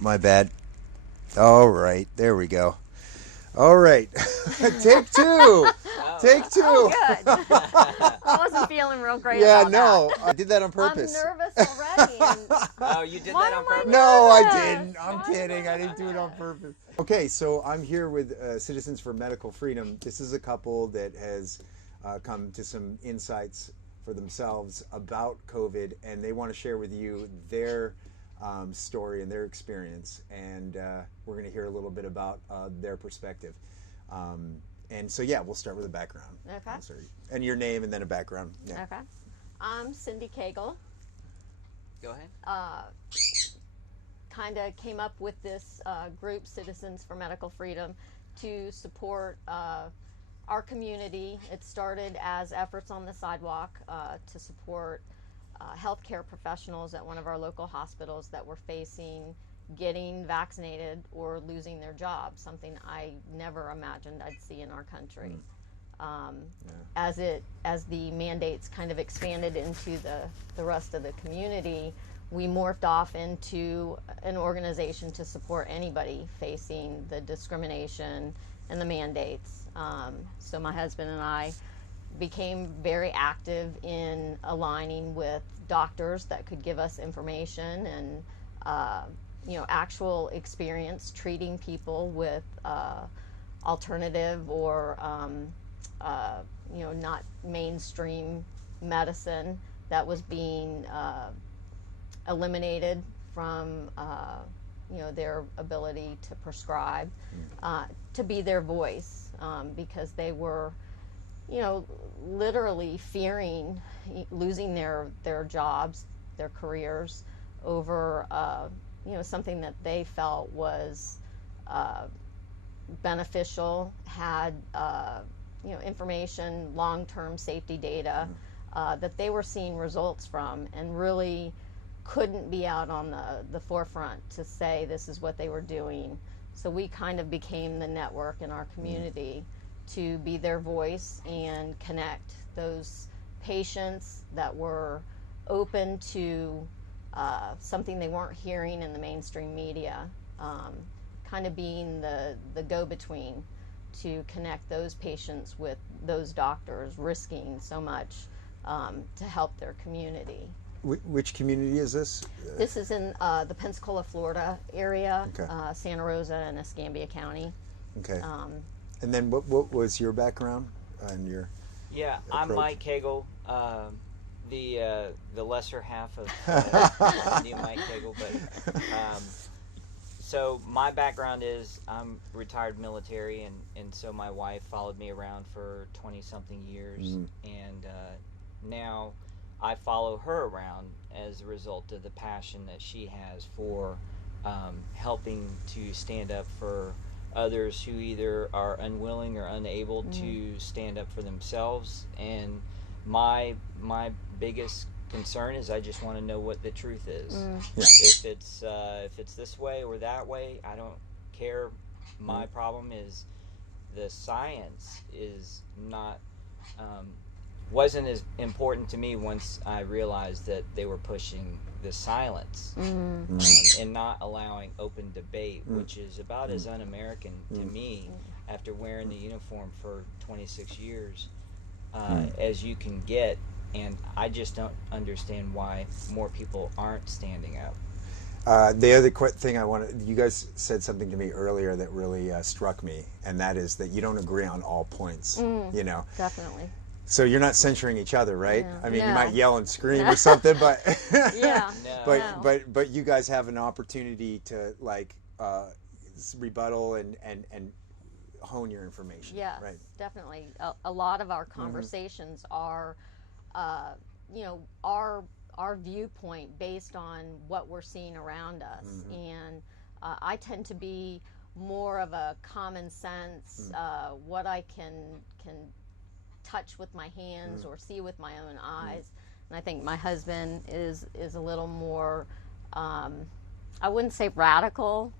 My bad. All right, there we go. All right, take two. Take two. Oh, good. I wasn't feeling real great Yeah, about no, that. I did that on I'm purpose. nervous already. And Oh, you did why that on am I purpose? No, I nervous? didn't. I'm Why kidding. am I didn't do it on purpose. Okay, so I'm here with Citizens for Medical Freedom. This is a couple that has come to some insights for themselves about COVID, and they want to share with you their story and their experience. And we're going to hear a little bit about their perspective. And so, yeah, we'll start with a background. Okay. Sorry. And your name and then a background. Yeah. Okay. I'm Cindy Cagle. Go ahead. Kind of came up with this group, Citizens for Medical Freedom, to support our community. It started as efforts on the sidewalk to support healthcare professionals at one of our local hospitals that were facing getting vaccinated or losing their job, something I never imagined I'd see in our country. As the mandates kind of expanded into the rest of the community, we morphed off into an organization to support anybody facing the discrimination and the mandates. So my husband and I became very active in aligning with doctors that could give us information and actual experience treating people with alternative or not mainstream medicine that was being eliminated from their ability to prescribe, to be their voice, because they were literally fearing losing their jobs, their careers, over something that they felt was beneficial, had information, long-term safety data that they were seeing results from, and really couldn't be out on the forefront to say this is what they were doing. So we kind of became the network in our community to be their voice and connect those patients that were open to something they weren't hearing in the mainstream media, kind of being the go-between to connect those patients with those doctors risking so much to help their community. Which community is this? This is in the Pensacola, Florida area, Okay. Santa Rosa and Escambia County. Okay. And then what was your background and your Yeah, approach? I'm Mike Cagle, the lesser half of Indian Mike Cagle. But so my background is I'm retired military, and so my wife followed me around for 20-something years, and now I follow her around as a result of the passion that she has for helping to stand up for others who either are unwilling or unable to stand up for themselves. And my biggest concern is I just want to know what the truth is. Yeah. If it's this way or that way, I don't care. My problem is the science is not wasn't as important to me once I realized that they were pushing the silence and not allowing open debate, which is about as un-American to me after wearing the uniform for 26 years as you can get. And I just don't understand why more people aren't standing up. The other thing you guys said something to me earlier that really struck me, and that is that you don't agree on all points. Definitely. So you're not censuring each other, right? Yeah. I mean, No. you might yell and scream or something, but Yeah. No. but you guys have an opportunity to rebuttal and hone your information. Yes, Right. definitely. A lot of our conversations are, our viewpoint based on what we're seeing around us, and I tend to be more of a common sense, what I can touch with my hands or see with my own eyes. And I think my husband is a little more, I wouldn't say radical,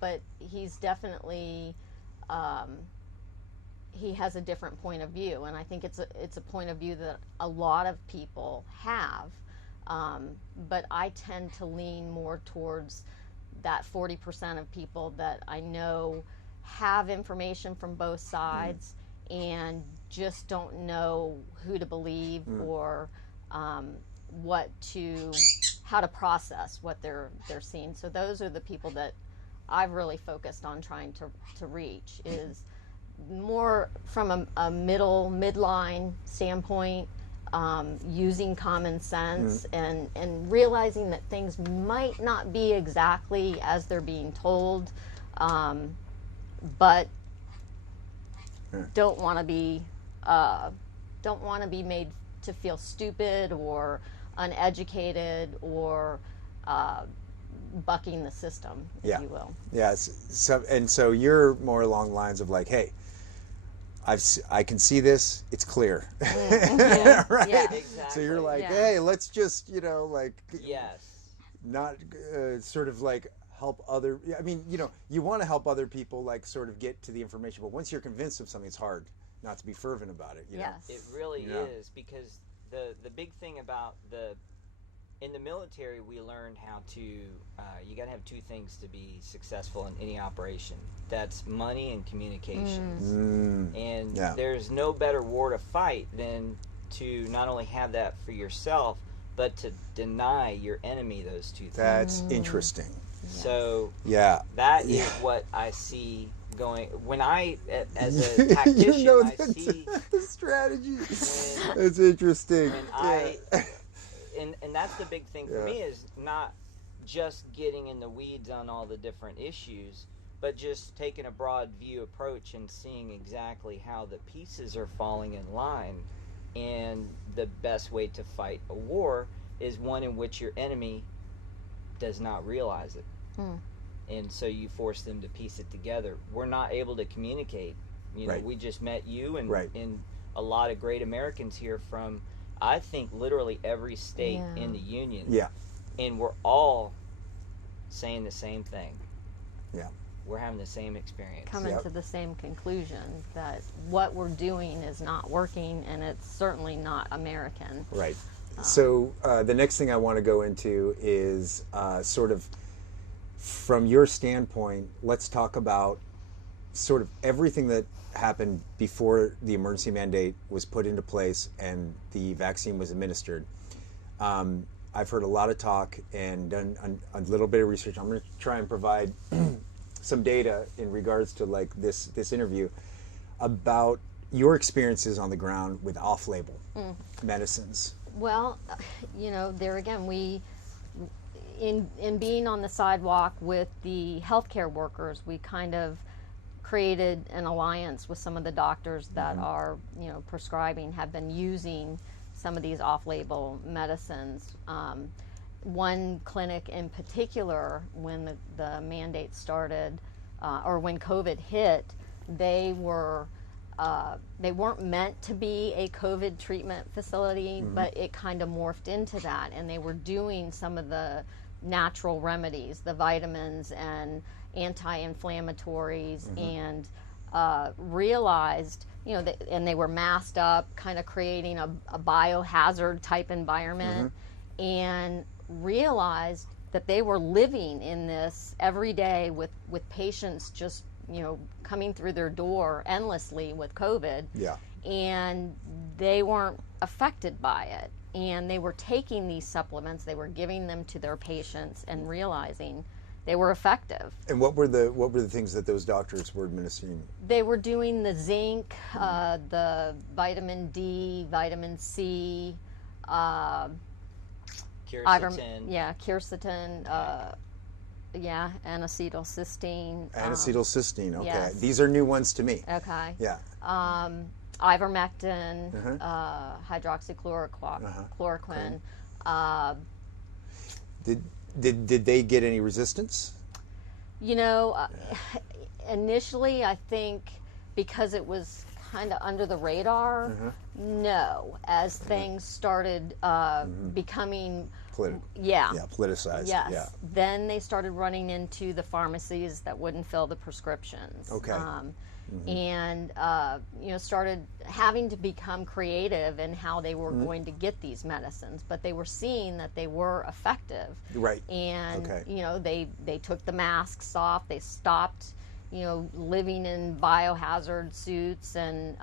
but he's definitely, he has a different point of view, and I think it's a point of view that a lot of people have, but I tend to lean more towards that 40% of people that I know have information from both sides and just don't know who to believe or how to process what they're seeing. So those are the people that I've really focused on trying to reach, is more from a midline standpoint, using common sense and realizing that things might not be exactly as they're being told, but don't want to be made to feel stupid or uneducated or bucking the system, if you will. Yeah. So you're more along the lines of like, hey, I can see this. It's clear. Yeah. Right. Yeah. Exactly. So you're like, Yeah. hey, let's just Yes. not sort of like help other. I mean, you want to help other people like sort of get to the information, but once you're convinced of something, it's hard not to be fervent about it. You know? Yes. It really Yeah. is, because the big thing about in the military, we learned how to you got to have two things to be successful in any operation. That's money and communications. And there's no better war to fight than to not only have that for yourself, but to deny your enemy those two things. That's interesting. So Yeah. that is what I see going when I, as a tactician, I see the strategy. That's interesting. And that's the big thing for me, is not just getting in the weeds on all the different issues, but just taking a broad view approach and seeing exactly how the pieces are falling in line. And the best way to fight a war is one in which your enemy does not realize it. And so you force them to piece it together. We're not able to communicate. We just met you and a lot of great Americans here from, I think, literally every state in the Union. Yeah. And we're all saying the same thing. Yeah. We're having the same experience. Coming to the same conclusion that what we're doing is not working, and it's certainly not American. Right. So the next thing I want to go into is sort of from your standpoint, let's talk about sort of everything that happened before the emergency mandate was put into place and the vaccine was administered. I've heard a lot of talk and done a little bit of research. I'm going to try and provide some data in regards to like this interview about your experiences on the ground with off-label medicines. Well, there again, we, in being on the sidewalk with the healthcare workers, we kind of created an alliance with some of the doctors that are, prescribing, have been using some of these off-label medicines. One clinic in particular, when the mandate started, or when COVID hit, they weren't meant to be a COVID treatment facility, but it kind of morphed into that, and they were doing some of the natural remedies, the vitamins and anti-inflammatories, and realized, and they were masked up, kind of creating a biohazard type environment, and realized that they were living in this every day with patients just, coming through their door endlessly with COVID, and they weren't affected by it. And they were taking these supplements, they were giving them to their patients and realizing they were effective. And what were the things that those doctors were administering? They were doing the zinc, the vitamin D, vitamin C, Quercetin. Quercetin, N-acetylcysteine. N-acetylcysteine, okay. Yes. These are new ones to me. Okay. Yeah. Ivermectin, hydroxychloroquine. Did they get any resistance? Initially, I think because it was kind of under the radar, no. As things started becoming yeah. Yeah, politicized. Yes. Yeah. Then they started running into the pharmacies that wouldn't fill the prescriptions. Okay. And started having to become creative in how they were going to get these medicines, but they were seeing that they were effective. Right. And Okay. they took the masks off. They stopped living in biohazard suits and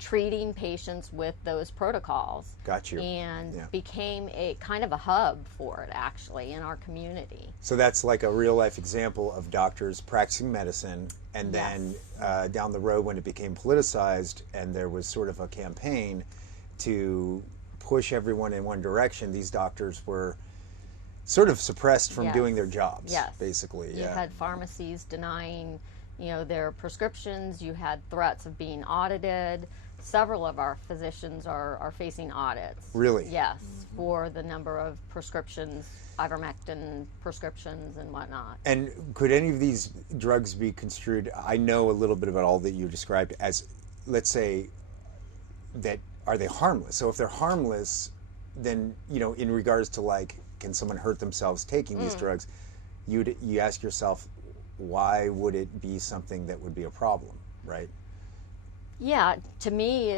treating patients with those protocols. Got you. And Yeah. became a kind of a hub for it, actually, in our community. So that's like a real life example of doctors practicing medicine, and then down the road when it became politicized and there was sort of a campaign to push everyone in one direction, these doctors were sort of suppressed from doing their jobs. Yes. Basically. You had pharmacies denying their prescriptions. You had threats of being audited. Several of our physicians are facing audits. Really? Yes, for the number of prescriptions, ivermectin prescriptions and whatnot. And could any of these drugs be construed, I know a little bit about all that you described, as, let's say, that are they harmless? So if they're harmless, then, in regards to like, can someone hurt themselves taking these drugs, you ask yourself, why would it be something that would be a problem, right? Yeah, to me,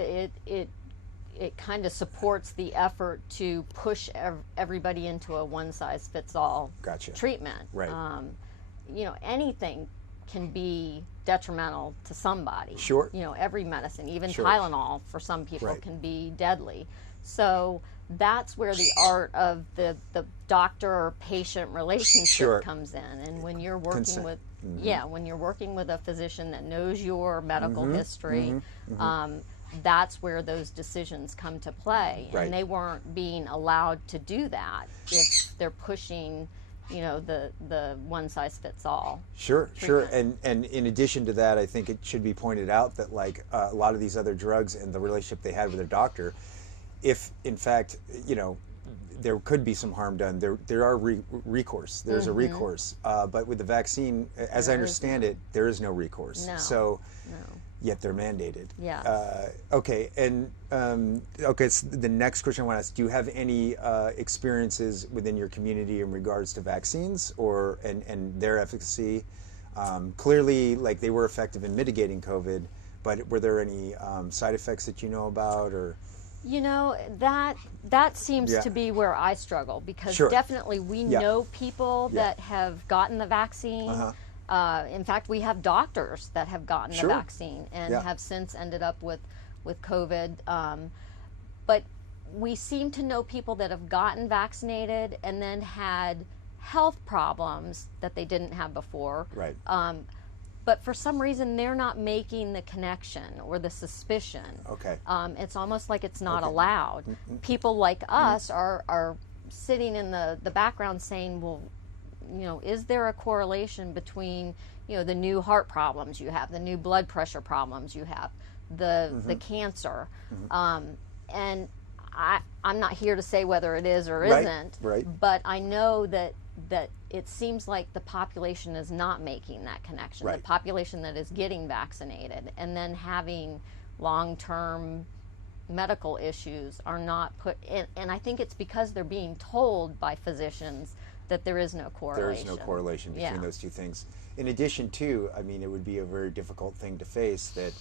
it kind of supports the effort to push everybody into a one-size-fits-all Gotcha. treatment. Right. Anything can be detrimental to somebody. Sure. Every medicine, even Sure. Tylenol for some people Right. can be deadly. So that's where the art of the doctor-patient relationship Sure. comes in. And when you're working Consent. with when you're working with a physician that knows your medical history, that's where those decisions come to play. Right. And they weren't being allowed to do that if they're pushing, the one size fits all. Sure. And in addition to that, I think it should be pointed out that like a lot of these other drugs and the relationship they had with their doctor, if in fact, there could be some harm done, there are recourse. There's a recourse. But with the vaccine, as I understand it, there is no recourse. No. So No. yet they're mandated. Yes. Okay, and so the next question I want to ask: do you have any experiences within your community in regards to vaccines and their efficacy? Clearly, like they were effective in mitigating COVID, but were there any side effects that you know about, or? That seems to be where I struggle, because definitely we know people that have gotten the vaccine. In fact, we have doctors that have gotten the vaccine and have since ended up with COVID. But we seem to know people that have gotten vaccinated and then had health problems that they didn't have before. Right. But for some reason, they're not making the connection or the suspicion. Okay. It's almost like it's not allowed. People like us are sitting in the background saying, well, is there a correlation between, the new heart problems you have, the new blood pressure problems you have, the cancer? And I'm not here to say whether it is or isn't, but I know that it seems like the population is not making that connection. The population that is getting vaccinated and then having long-term medical issues are not put in, and I think it's because they're being told by physicians that there is no correlation. There is no correlation between those two things. In addition to, I mean, it would be a very difficult thing to face that,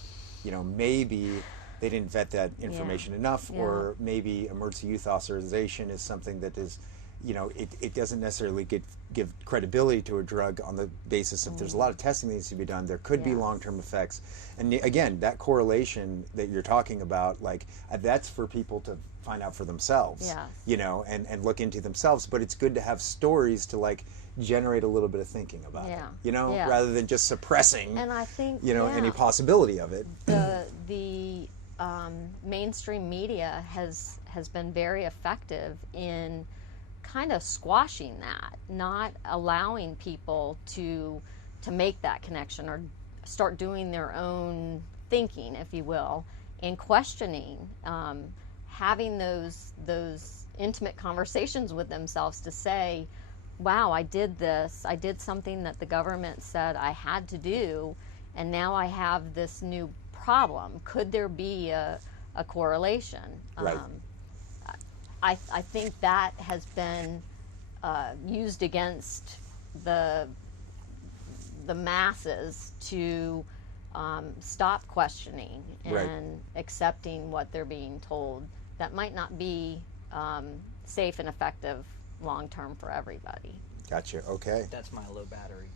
maybe they didn't vet that information enough, or maybe emergency use authorization is something that is, it doesn't necessarily give credibility to a drug on the basis of there's a lot of testing that needs to be done. There could be long-term effects. And again, that correlation that you're talking about, like that's for people to find out for themselves, and look into themselves. But it's good to have stories to like generate a little bit of thinking about it, rather than just suppressing, and I think, any possibility of it. The mainstream media has been very effective in kind of squashing that, not allowing people to make that connection or start doing their own thinking, if you will, and questioning, having those intimate conversations with themselves to say, wow, I did this, I did something that the government said I had to do, and now I have this new problem. Could there be a correlation? Right. I think that has been used against the masses to stop questioning and Right. accepting what they're being told. That might not be safe and effective long term for everybody. Gotcha. Okay. That's my low battery.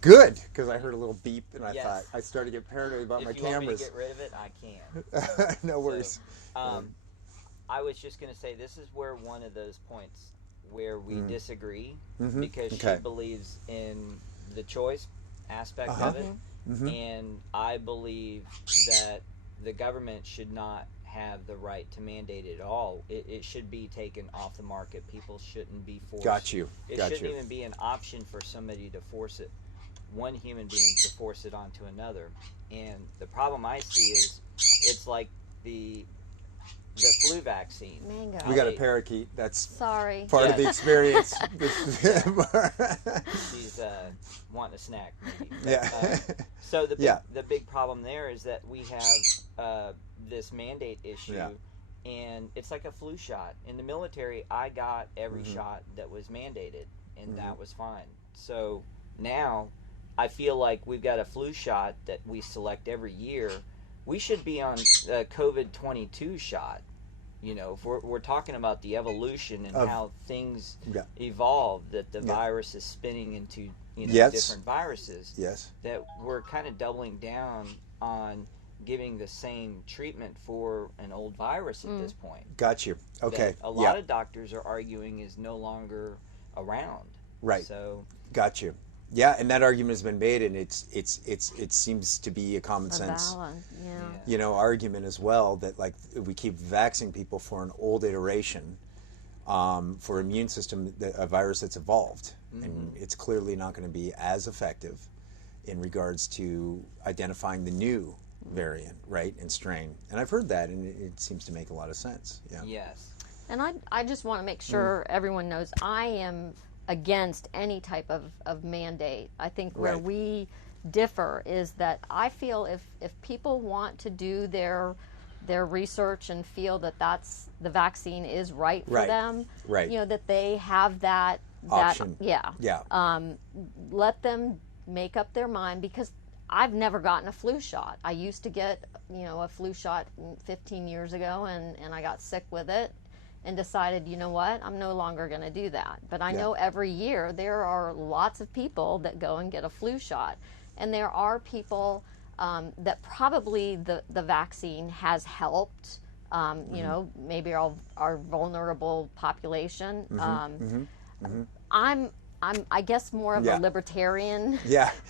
Good, because I heard a little beep and I Yes. thought I started to get paranoid about If my you want me cameras. to get rid of it, I can. No worries. I was just going to say this is where one of those points where we disagree, Mhm. because Okay. she believes in the choice aspect Uh-huh. of it, and I believe that the government should not have the right to mandate it at all. It should be taken off the market. People shouldn't be forced. Got you. It Got shouldn't you. even be an option for somebody to force it, one human being to force it onto another. And the problem I see is it's like the flu vaccine. Mango. We got a parakeet. That's Sorry. part of the Yes. experience. She's wanting a snack, maybe. But, Yeah. So Yeah. the big problem there is that we have this mandate issue, Yeah. and it's like a flu shot. In the military, I got every shot that was mandated, and that was fine. So now I feel like we've got a flu shot that we select every year. We should be on a COVID-22 shot. You know, if we're talking about the evolution and how things Yeah. evolve, that the virus is spinning into Yes. different viruses, Yes. that we're kind of doubling down on giving the same treatment for an old virus at this point. Got you. Okay. That a lot of doctors are arguing is no longer around. Right. So Got you. Yeah, and that argument has been made, and it seems to be a common A sense, balance. Yeah. you know, argument as well, that like we keep vaccinating people for an old iteration, for immune system, a virus that's evolved, and it's clearly not going to be as effective in regards to identifying the new variant, right, and strain. And I've heard that, and it seems to make a lot of sense. Yeah. yes. And I just want to make sure everyone knows I am against any type of mandate. I think where Right. we differ is that I feel if people want to do their research and feel that that's the vaccine is right for Right. them, Right. you know, that they have that Option. yeah. Yeah. Let them make up their mind, because I've never gotten a flu shot. I used to get, a flu shot 15 years ago, and I got sick with it and decided, you know what, I'm no longer going to do that. But I know every year there are lots of people that go and get a flu shot. And there are people that probably the vaccine has helped, maybe our vulnerable population. I'm I guess more of a libertarian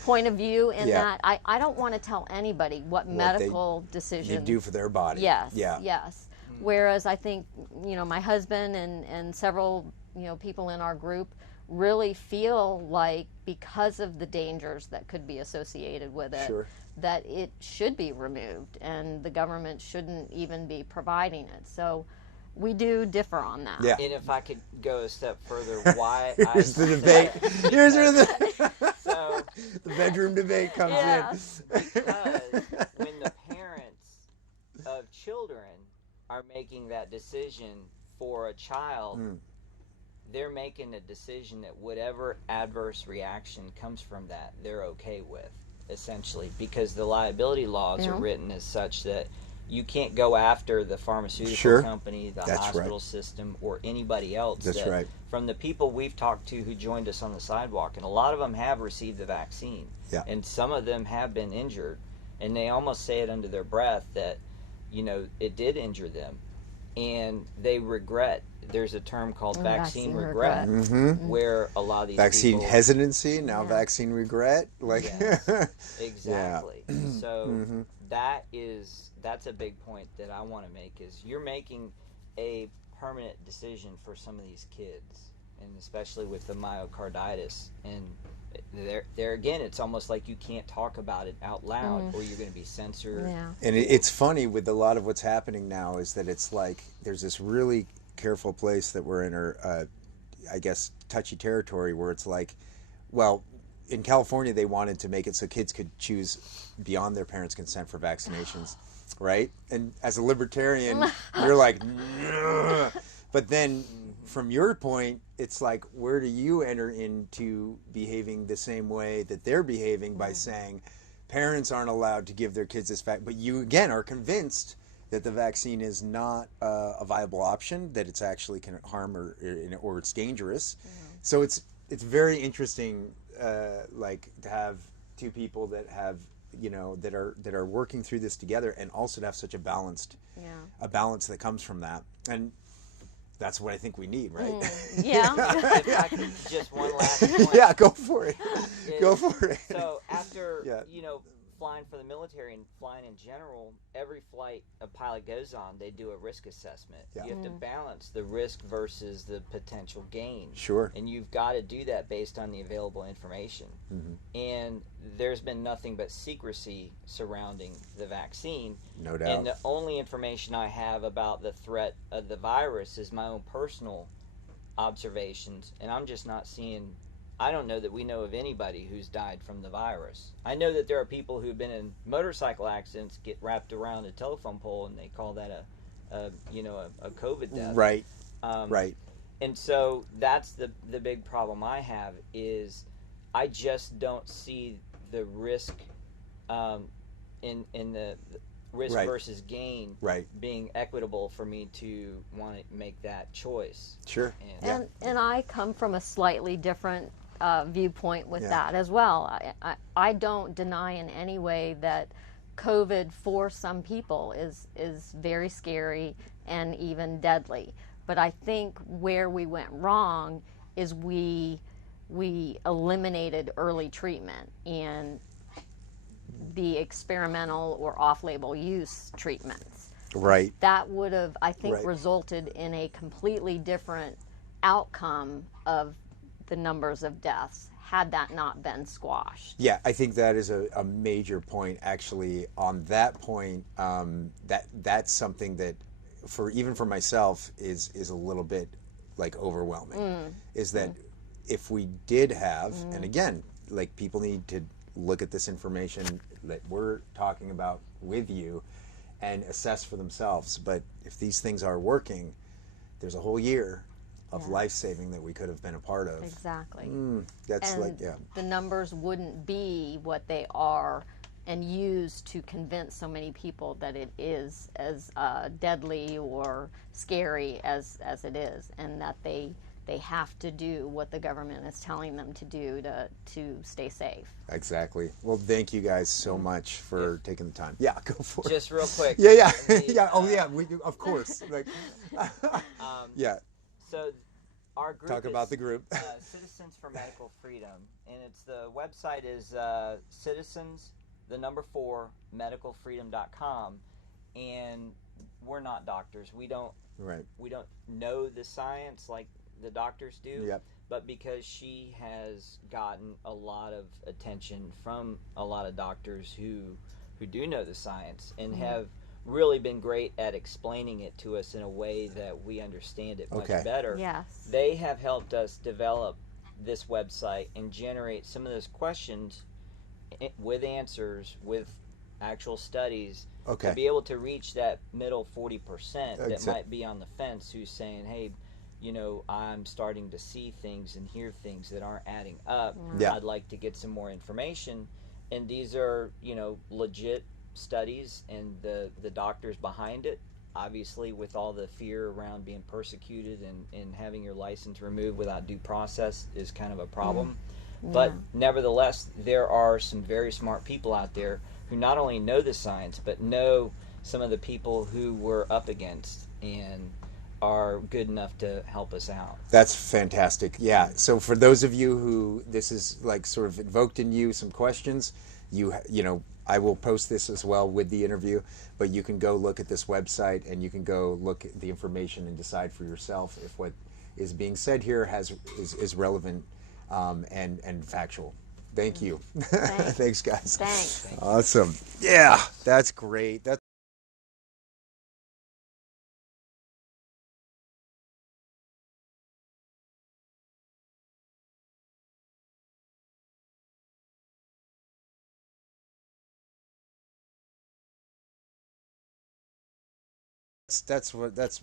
point of view in that I don't want to tell anybody what medical decision you do for their body. Yes. Yeah. Yes. Whereas I think, my husband and several, people in our group really feel like because of the dangers that could be associated with it, that it should be removed and the government shouldn't even be providing it. So we do differ on that. Yeah. And if I could go a step further, why Here's the debate. Here's where So, the bedroom debate comes in. because when the parents of children are making that decision for a child, they're making a decision that whatever adverse reaction comes from that, they're okay with, essentially, because the liability laws are written as such that you can't go after the pharmaceutical company, the hospital system, or anybody else. That's right. From the people we've talked to who joined us on the sidewalk, and a lot of them have received the vaccine, and some of them have been injured, and they almost say it under their breath that, it did injure them, and they regret. There's a term called vaccine regret, where a lot of these vaccine people, hesitancy, now vaccine regret. Like, yes, exactly. So that's a big point that I want to make, is you're making a permanent decision for some of these kids, and especially with the myocarditis. And there again, it's almost like you can't talk about it out loud or you're going to be censored. Yeah. and it's funny with a lot of what's happening now is that it's like there's this really careful place that we're in, or I guess touchy territory, where it's like, well, in California they wanted to make it so kids could choose beyond their parents' consent for vaccinations, right? And as a libertarian, you're like, "Nah." But then from your point, it's like, where do you enter into behaving the same way that they're behaving by saying parents aren't allowed to give their kids this fact, but you again are convinced that the vaccine is not a viable option, that it's actually can harm or it's dangerous. So it's very interesting, like to have two people that have that are working through this together, and also to have such a balance that comes from that. And that's what I think we need, right? Yeah. If I could, just one last point. Yeah, go for it. Go for it. So after flying for the military and flying in general, every flight a pilot goes on, they do a risk assessment. Yeah. You have to balance the risk versus the potential gain. Sure. And you've got to do that based on the available information. And there's been nothing but secrecy surrounding the vaccine. No doubt. And the only information I have about the threat of the virus is my own personal observations, and I'm just not seeing. I don't know that we know of anybody who's died from the virus. I know that there are people who've been in motorcycle accidents, get wrapped around a telephone pole, and they call that a COVID death. Right. Right. And so that's the big problem I have is I just don't see the risk in the risk versus gain being equitable for me to want to make that choice. Sure. And I come from a slightly different viewpoint with that as well. I don't deny in any way that COVID for some people is very scary and even deadly. But I think where we went wrong is we eliminated early treatment and the experimental or off-label use treatments. Right. That would have, I think, resulted in a completely different outcome of the numbers of deaths had that not been squashed. Yeah, I think that is a major point. Actually, on that point, that's something that, even for myself, is a little bit like overwhelming. Is that if we did have, and again, like people need to look at this information that we're talking about with you and assess for themselves. But if these things are working, there's a whole year of life-saving that we could have been a part of. Exactly. That's and the numbers wouldn't be what they are and used to convince so many people that it is as deadly or scary as it is, and that they have to do what the government is telling them to do to stay safe. Exactly. Well, thank you guys so much for taking the time. Yeah, go for it. Just real quick. Yeah. Oh, yeah. We do, of course. Like, yeah. So, our group talk about the group. Citizens for Medical Freedom, and the website is citizens, the number 4, medicalfreedom.com, and we're not doctors. We don't know the science like the doctors do. Yep. But because she has gotten a lot of attention from a lot of doctors who do know the science and have really been great at explaining it to us in a way that we understand it much better. Yes. They have helped us develop this website and generate some of those questions with answers, with actual studies, to be able to reach that middle 40% that might be on the fence, who's saying, hey, I'm starting to see things and hear things that aren't adding up. I'd like to get some more information. And these are, legit studies, and the doctors behind it, obviously with all the fear around being persecuted and having your license removed without due process is kind of a problem. But nevertheless, there are some very smart people out there who not only know the science, but know some of the people who we're up against and are good enough to help us out. That's fantastic. Yeah. So for those of you who this is like sort of invoked in you some questions, I will post this as well with the interview, but you can go look at this website and you can go look at the information and decide for yourself if what is being said here is relevant and factual. Thank you. Thanks, guys. Thanks. Awesome. Yeah, that's great. That's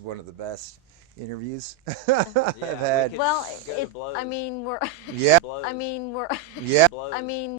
one of the best. interviews Yeah, I've had. could Well, go to it, blows. I mean, we're. Yeah. Blows. I mean, we're. Yeah. Blows. I mean,